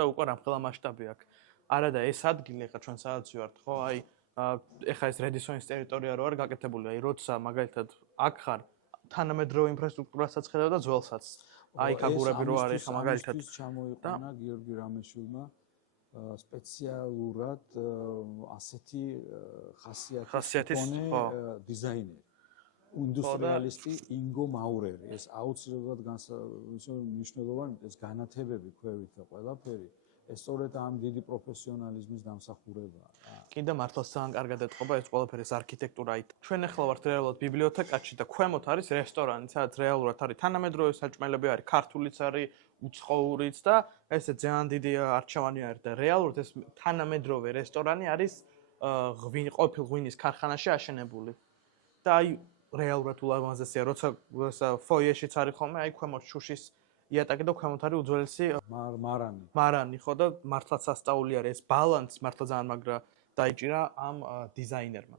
და უკვე რამხელა მასშტაბი აქვს. არა და ეს ადგილი ახლა ჩვენ სადაც ვართ, ხო, აი ეხლა ეს Redisson-ის ტერიტორია რო არ გაკეთებული, აი როცა მაგალითად აქ ხარ თანამედროვე ინფრასტრუქტურასაც ხედავ და ძველსაც. აი ქაგურები რო არის ახლა მაგალითად ჩამოიყვანა გიორგი რამეშვილმა სპეციალურად ასეთი ხასიათის დიზაინერი. ინდუსტრიალისტი ინგო მაურერი. ეს აუცილებლად მნიშვნელოვანი ეს განათებები ქვევით და ყველაფერი. ეს სწორედ ამ დიდი პროფესიონალიზმის დამსახურებაა. კი და მართლაც ძალიან კარგად ეთყობა ეს ყველაფერი ეს არქიტექტურა. ჩვენ ახლა ვართ რეალურად ბიბლიოთეკაში და ქვემოთ არის რესტორანი, სადაც რეალურად არის თანამედროვე საჭმელები, არის ქართულიც არის, უცხოურიც და ესე ძალიან დიდი არჩევანი არის და რეალურად ეს თანამედროვე რესტორანი არის ყოფილ ღვინის ქარხანაში აშენებული. და აი რეალურად ულამაზესია, როცა ფოიეშიც არის ხოლმე, აი ქვემოთ შუშის იატაკი და ქვემოთ არის უძველესი მარანი, ხო და მართლაც სასწაული არის ეს ბალანს მართლა ძალიან მაგრა დაიჭირა ამ დიზაინერმა.